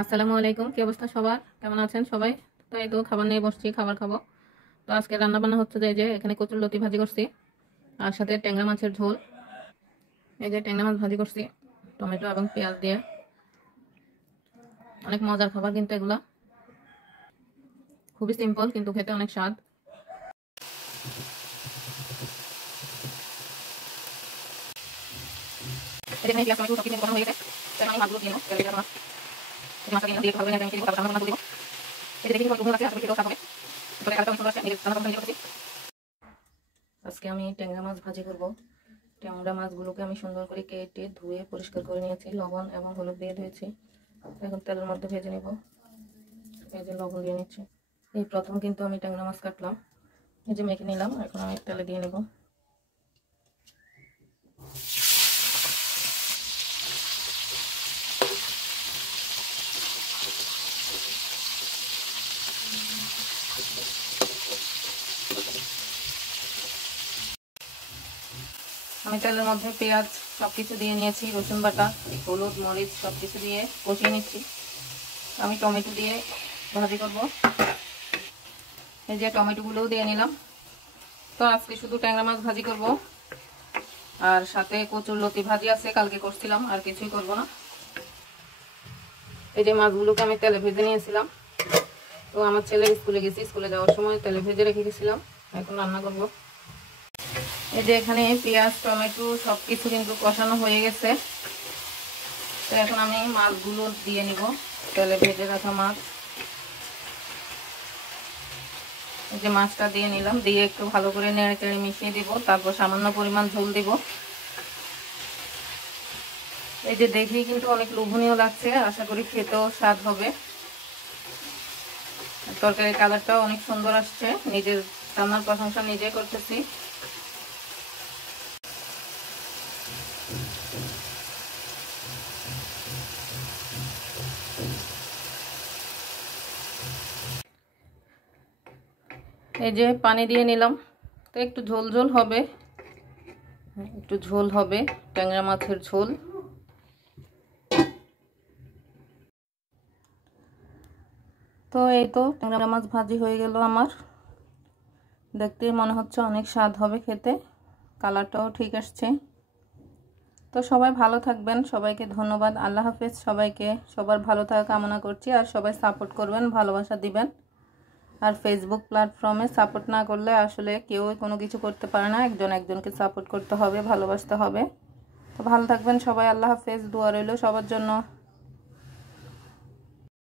আসসালামু আলাইকুম। কি অবস্থা সবার? কেমন আছেন সবাই? তো এই তো খাবার নিয়ে বসছি, খাবার খাবো। তো আজকে রান্না বান্না হচ্ছে যে এখানে কচুরলতি ভাজি করছি, আর সাথে ট্যাংরা মাছের ঝোল। এই যে ট্যাংরা মাছ ভাজি করছি টমেটো এবং পেঁয়াজ দিয়ে। অনেক মজার খাবার কিন্তু এগুলা, খুবই সিম্পল কিন্তু খেতে অনেক স্বাদ। এখানে পেঁয়াজ টমেটো সব কিছু কষানো হয়ে গেছে। তাই আমি মাছগুলো দিয়ে নেব, মাছ মাছটা দিয়ে ভালো করে নেড়ে দিব। তারপর রান্না দিব। এই যে দেখি একটু আছে, আসলে খেতেও স্বাদ হবে। তারপরে কালারটা সুন্দর আসছে, এই যে রান্না করে নিয়ে আজকে আমি ট্যাংরা মাছ ভাজি করব। ট্যাংরা মাছগুলোকে আমি সুন্দর করে কেটে ধুয়ে পরিষ্কার করে নিয়েছি, লবণ এবং হলুদ দিয়ে ধুয়েছি। এখন তেলের মধ্যে ভেজে নেব। এই যে লবণ দিয়ে নিচ্ছি। এই প্রথম কিন্তু আমি ট্যাংরা মাছ কাটলাম, এই যে মেখে নিলাম। এখন আমি তেলে দিয়ে নেব। আমি তেলের মধ্যে পেঁয়াজ সবকিছু দিয়ে নিয়েছি, রসুন বাটা, হলুদ, মরিচ সবকিছু দিয়ে কষিয়ে নিচ্ছি। আমি টমেটো দিয়ে ভাজি করব। এই যে টমেটোগুলোও দিয়ে নিলাম। তো আজকে শুধু ট্যাংরা মাছ ভাজি করব, আর সাথে কচুরলতি ভাজি আছে, কালকে করছিলাম, আর কিছুই করব না। এই যে মাছগুলোকে আমি তেলে ভেজে নিয়েছিলাম। তো আমার ছেলে স্কুলে গেছি, স্কুলে যাওয়ার সময় তেলে ভেজে রেখে গেছিলাম। এখন রান্না করব। এই যে এখানে পেঁয়াজ টমেটো সবকিছু কিন্তু কষানো হয়ে গেছে। তো এখন আমি মাছগুলো দিয়ে নিব, তেলে ভেজে রাখা মাছ। এই যে মাছটা দিয়ে নিলাম, দিয়ে একটু ভালো করে নেড়ে চেড়ে মিশিয়ে দিব। তারপর সামান্য পরিমাণ ঝোল দিব। এই যে দেখেই কিন্তু অনেক লোভনীয় লাগছে, আশা করি খেতেও স্বাদ হবে। তরকারির কালারটাও অনেক সুন্দর আসছে। নিজের রান্নার প্রশংসা নিজে করতেছি। এই যে পানি দিয়ে নিলাম। তো একটু ঝোল ঝোল হবে, একটু ঝোল হবে, ট্যাংরা মাছের ঝোল। তো এই তো ট্যাংরা মাছ ভাজি হয়ে গেল আমার। দেখতেই মনে হচ্ছে অনেক স্বাদ হবে খেতে, কালারটাও ঠিক আসছে। তো সবাই ভালো থাকবেন, সবাইকে ধন্যবাদ। আল্লাহ হাফেজ সবাইকে। সবার ভালো থাকা কামনা করছি, আর সবাই সাপোর্ট করবেন, ভালোবাসা দিবেন। আর ফেসবুক প্ল্যাটফর্মে সাপোর্ট না করলে আসলে কেউ কোনো কিছু করতে পারে না। একজন একজনকে সাপোর্ট করতে হবে, ভালোবাসতে হবে। তো ভালো থাকবেন সবাই। আল্লাহ হাফেজ। দোয়া রইল সবার জন্য।